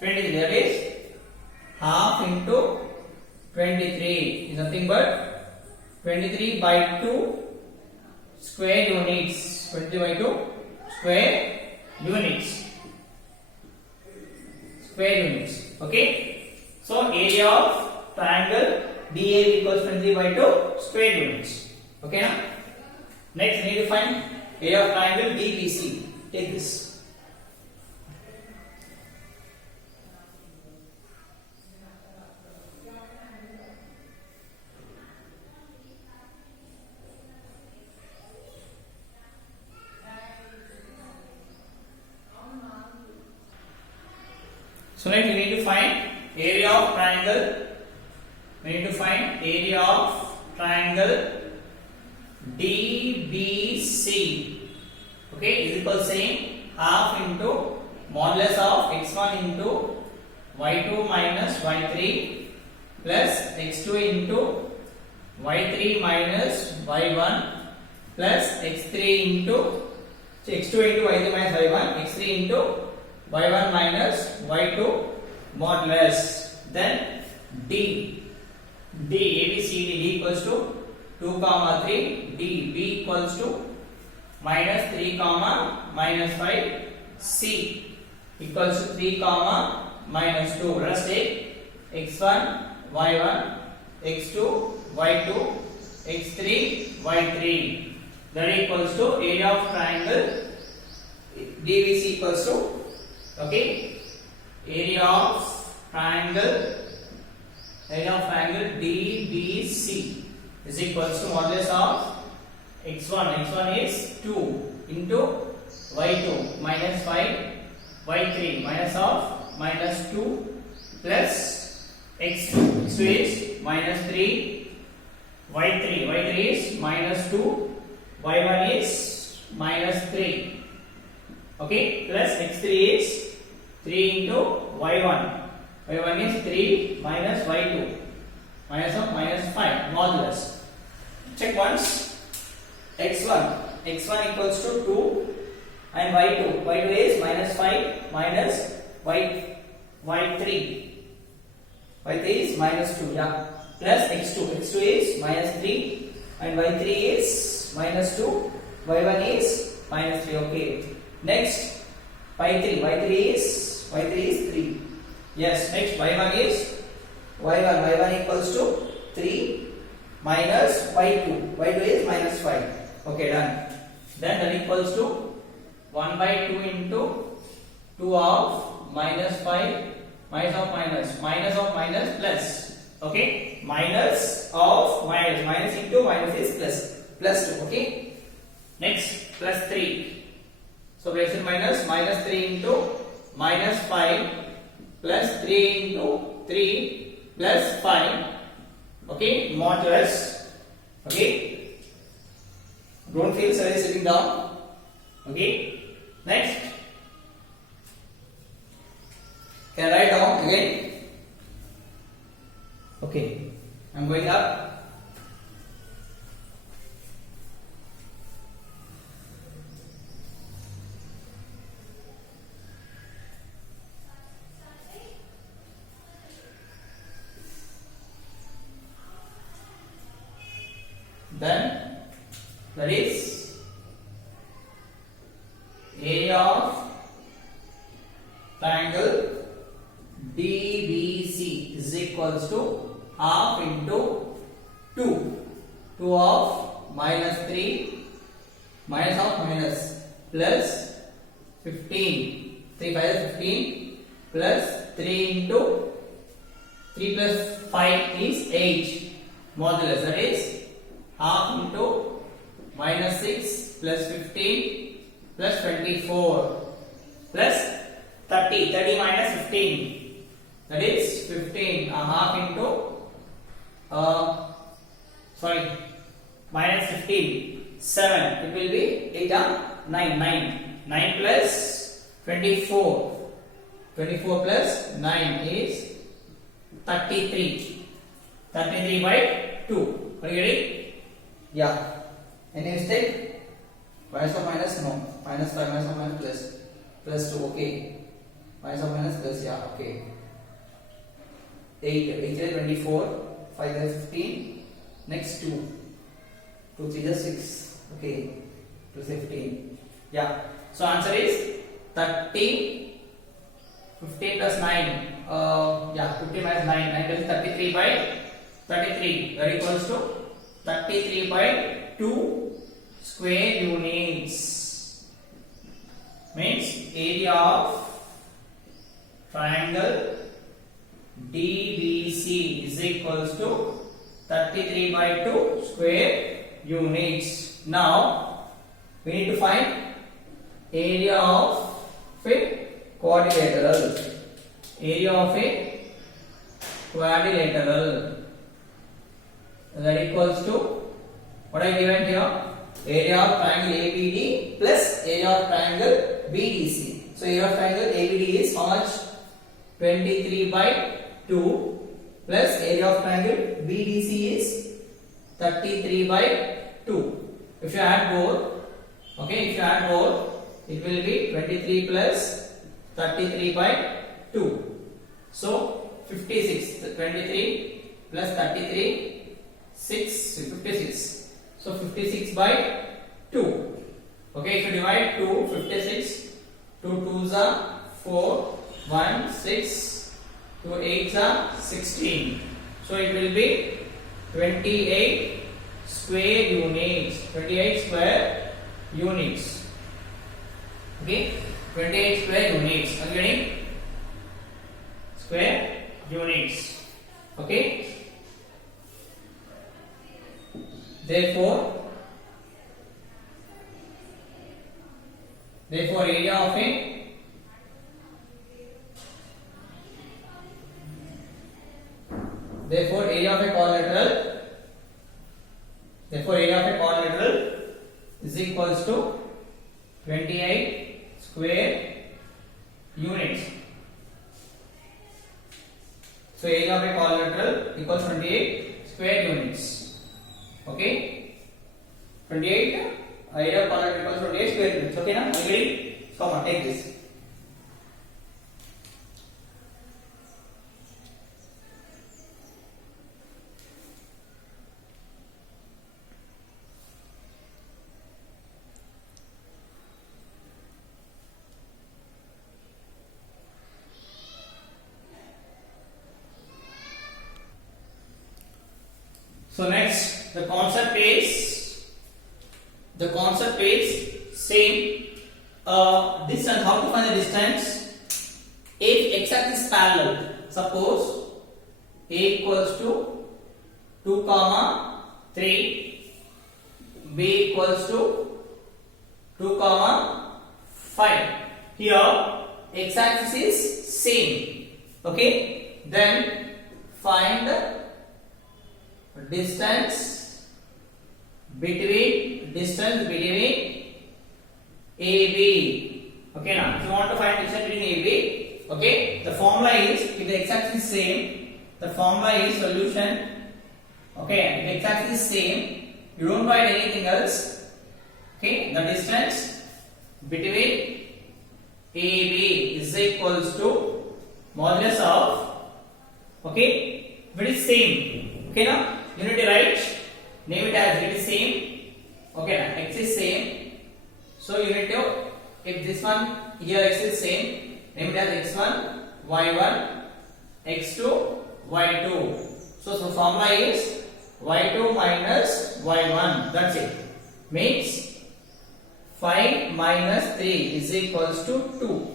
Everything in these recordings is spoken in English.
23. That is half into 23 is nothing but 23 by 2 square units. 23 by 2 square units. Square units. Okay. So area of triangle DAB equals 23 by 2 square units. Okay now? Next we need to find area of triangle DBC. Take this. So next we need to find area of triangle. We need to find area of triangle DBC. Okay, is equal saying half into modulus of x1 into y2 minus y3 plus x2 into y3 minus y1 plus x3 into x2 into y3 minus y1 x3 into y1 minus y2 modulus. Then D ABCD equals to 2 comma 3 D B equals to minus 3 comma minus 5 C equals to 3 comma minus 2. Rest take x1 y1 x2 y2 x3 y3. That equals to area of triangle DBC equals to, okay, area of triangle DBC is equals to modulus of x1 is 2 into y2 minus 5 y3 minus of minus 2 plus x2 is minus 3 y3 is minus 2 y1 is minus 3, okay, plus x3 is 3 into y1 is 3 minus y2 minus of minus 5 modulus. Check once. x1 equals to 2 and y2 is minus 5 minus y3 is minus 2, yeah, plus x2 is minus 3 and y3 is minus 2 y1 is minus 3. Okay, next y3 is 3. Yes, next y1 is y1 equals to 3 minus y2 is minus 5. Okay, done. Then that equals to 1 by 2 into 2 of minus 5 minus of minus plus. Okay, minus of minus into minus is plus 2. Okay, next plus 3. So we have minus 3 into minus 5 plus 3 into 3 plus 5. Okay, modulus. Okay, don't feel sorry sitting down. Okay, next can I write down again. Okay, I'm going up. Then that is area of triangle DBC is equals to half into 2 of minus 3 minus of minus plus 15 3 5 is 15 plus 3 into 3 plus 5 is 8 modulus, that is half into minus 6 plus 15 plus 24 plus 30 minus 15, that is 15, half into minus 15 7, it will be 8 9 plus 24 plus 9 is 33 by 2. Are you ready? Yeah. Any mistake? Minus or minus? No. Minus 5 minus or minus plus 2. Okay. minus of minus plus, yeah, okay. 8 is 24, 5 is 15, next 2, 2 3 is 6, okay, 2 is 15, yeah. So answer is 30, 15 plus 9, yeah, 15 minus 9, 9 is 33 by 33, that equals to 33 by 2 square units, means area of triangle DBC is equals to 33 by 2 square units. Now we need to find area of a quadrilateral. Area of a quadrilateral, that equals to what I given here, area of triangle ABD plus area of triangle BDC. So area of triangle ABD is how much? 23 by 2 plus area of triangle BDC is 33 by 2. If you add both, okay, if you add both, it will be 23 plus 33 by 2. So 56, 23 plus 33, 56. So 56 by 2. Okay, if you divide 2, 56, 2 2s are 4, 1 6, 2 8s are 16. So it will be 28 square units. 28 square units. Okay, 28 square units. Are you getting? Square units. Okay. Therefore area of a quadrilateral is equals to 28 square units. So area of a quadrilateral equals 28 square units. Okay, 28 area of quadrilateral equals 28 square units. Okay, now agree? Come on, take this. So next, the concept is same. Distance. How to find the distance? If x-axis is parallel, suppose a equals to 2, 3, b equals to 2, 5. Here x-axis is same. Okay, then find the distance between AB. Okay, now if you want to find distance between AB, okay, the formula is, if the x-axis is same, the formula is solution. Okay, if the x-axis is same, you don't find anything else. Okay, the distance between AB is equals to modulus of, okay, if it is same, okay, now you need to write, name it as it is same. Okay, now x is same. So you need to, if this one here x is same, name it as x1, y1, x2, y2. So formula is y2 minus y1. That's it. Means 5 minus 3 is equals to 2.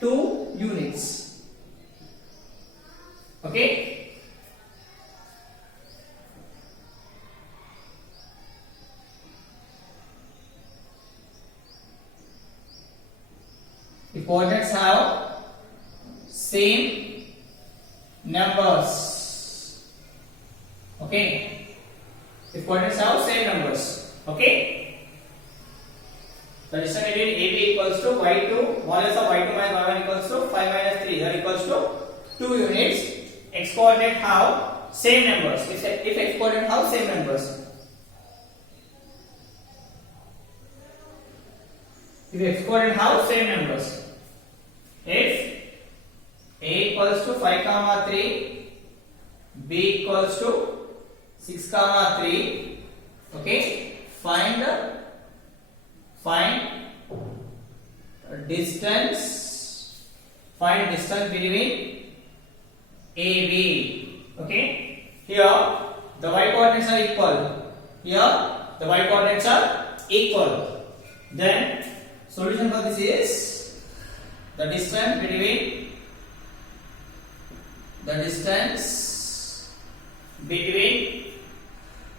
2 units. Okay. If coordinates have same numbers, okay. If coordinates have same numbers, okay. The distance between AB equals to y2, modulus of y2 minus y1 equals to 5 minus 3, that equals to 2 units. X coordinate have same numbers. If x coordinate have same numbers. If x coordinate have same numbers. If A equals to 5 comma 3, B equals to 6 comma 3. Okay, find distance between AB. Okay, here the y coordinates are equal. Here the y coordinates are equal. Then solution for this is the distance between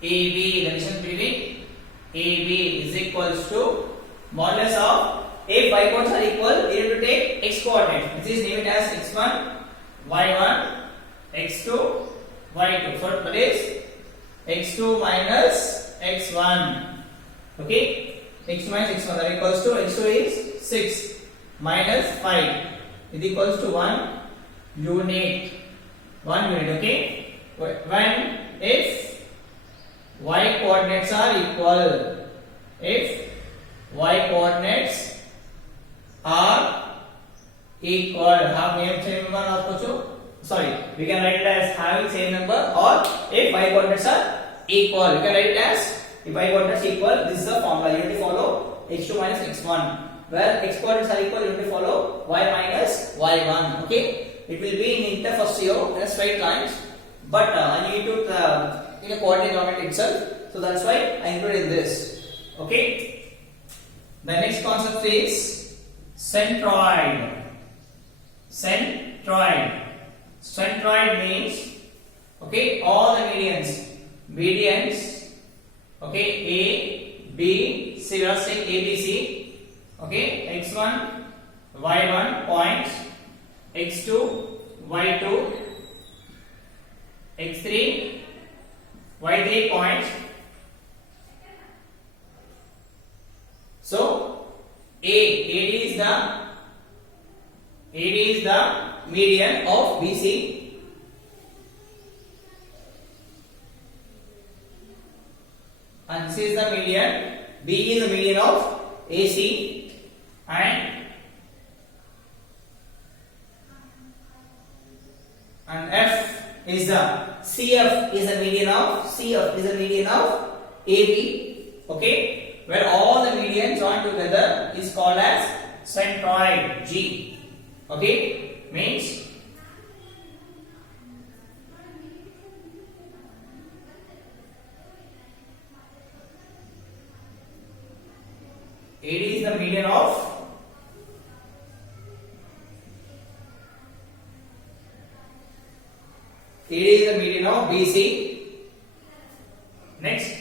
AB, the distance between AB is equals to modulus of, if y coordinates are equal, we need to take x coordinate, which is named as x1, y1, x2, y2. So that is x2 minus x1. Okay, x2 minus x1, that equals to x2 is 6 minus 5 is equals to 1 unit. Okay, when if y coordinates are equal, have same number or sorry, we can write it as having same number, or if y coordinates are equal, we can write it as if y coordinates equal. This is the formula. You need to follow x2 minus x1. Where x coordinates are equal, you need to follow y minus y1. Okay, it will be in inter first year in a straight lines, but I need to in a coordinate geometry itself, so that's why I included this. Okay, the next concept is centroid. Centroid means, okay, all the medians, okay, A, B, C, we are saying A, B, C, okay, x1, y1 points, x2, y2, x3, y3 points. So AD is the median of BC, and C is the median, B is the median of AC, and F is the CF is the median of AB. Okay, where all the medians joined together is called as centroid G. Okay, means AD is the median of BC. Next,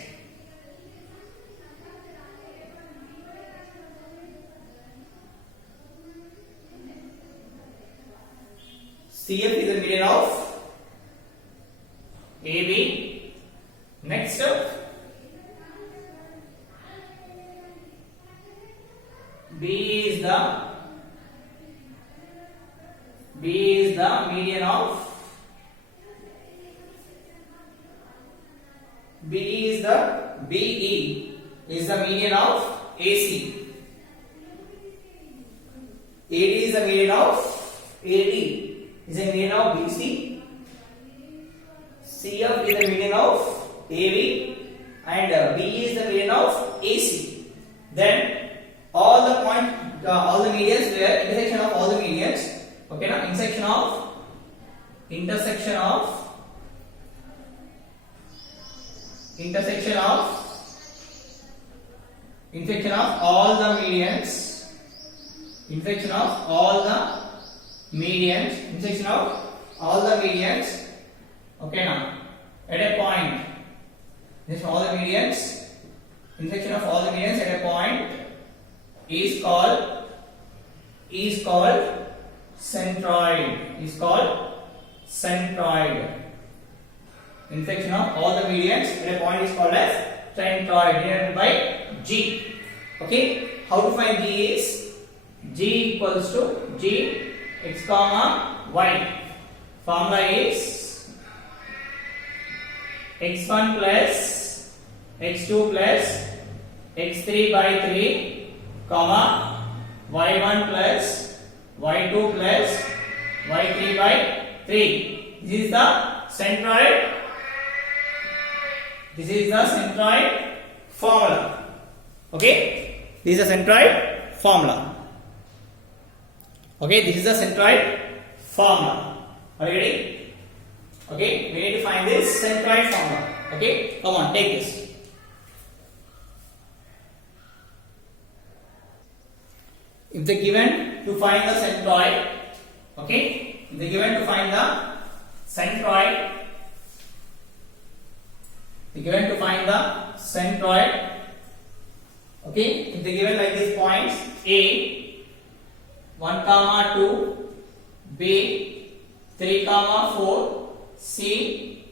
CF is the median of AB. Next, B is the median of BE is the median of AC. AD is the median of AD is the median of BC. CF is the median of AB, and BE is the median of AC. Then all the medians where intersection of all the medians. Okay, now intersection of all the medians, okay, now at a point, this all the medians, intersection of all the medians at a point is called centroid. Intersection of all the medians at a point is called as centroid, denoted by G. Okay, how to find G is G equals to G x comma y. Formula is x1 plus x2 plus x3 by 3 comma y1 plus y2 plus y3 by 3. This is the centroid. This is the centroid formula. Okay, this is the centroid formula. Okay, this is the centroid formula. Are you ready? Okay, we need to find this centroid formula. Okay, come on, take this. If they given to find the centroid, okay, if they given to find the centroid, they given to find the centroid, okay, if they given like these points A 1, 2, B 3, 4, C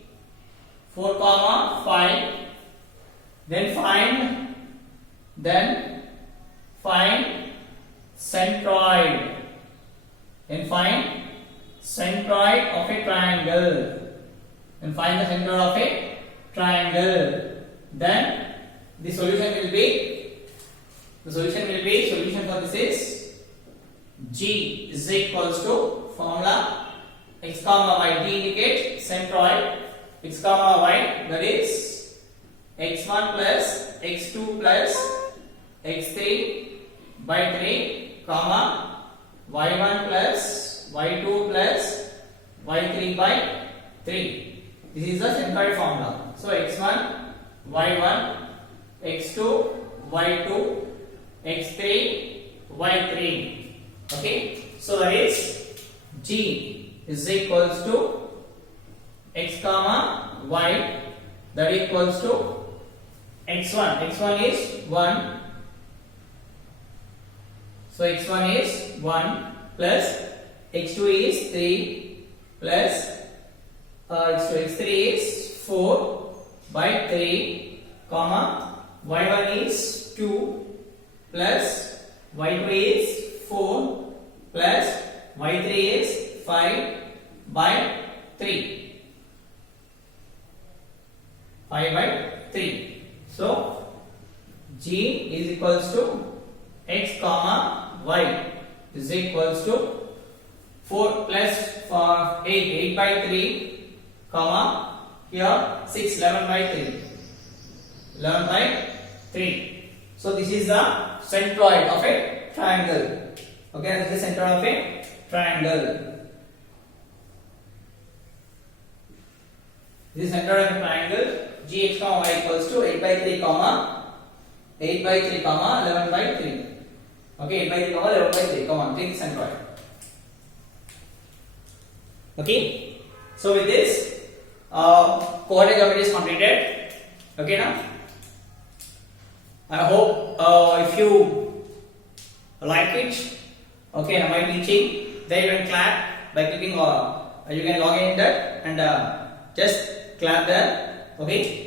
4, 5, then find centroid, then find centroid of a triangle, then find the centroid of a triangle. Then the solution will be solution for this is G is equals to formula x comma y. D indicate centroid, x comma y, that is x1 plus x2 plus x3 by 3 comma y1 plus y2 plus y3 by 3. This is the centroid formula. So x1 y1, x2 y2, x3 y3. Okay, so that is G is equals to x comma y, that equals to x1. x1 is 1. So x1 is 1 plus x2 is 3 plus x3 is 4 by 3 comma y1 is 2 plus y2 is 4 plus y3 is 5 by 3. 5 by 3. So G is equals to x comma y is equals to 4 plus 8 by 3 comma here 6 11 by 3 11 by 3. So this is the centroid of a triangle. Okay, this is the centroid of a triangle. This is centroid of a triangle. Gx comma y equals to 8 by 3 comma 8 by 3 comma 11 by 3. Okay, 8 by 3 comma 11 by 3. Come on, take the centroid. Okay, so with this coordinate geometry is completed. Okay, now I hope if you like it, okay, my teaching, then you can clap by clicking you can log in that and just clap there. Okay.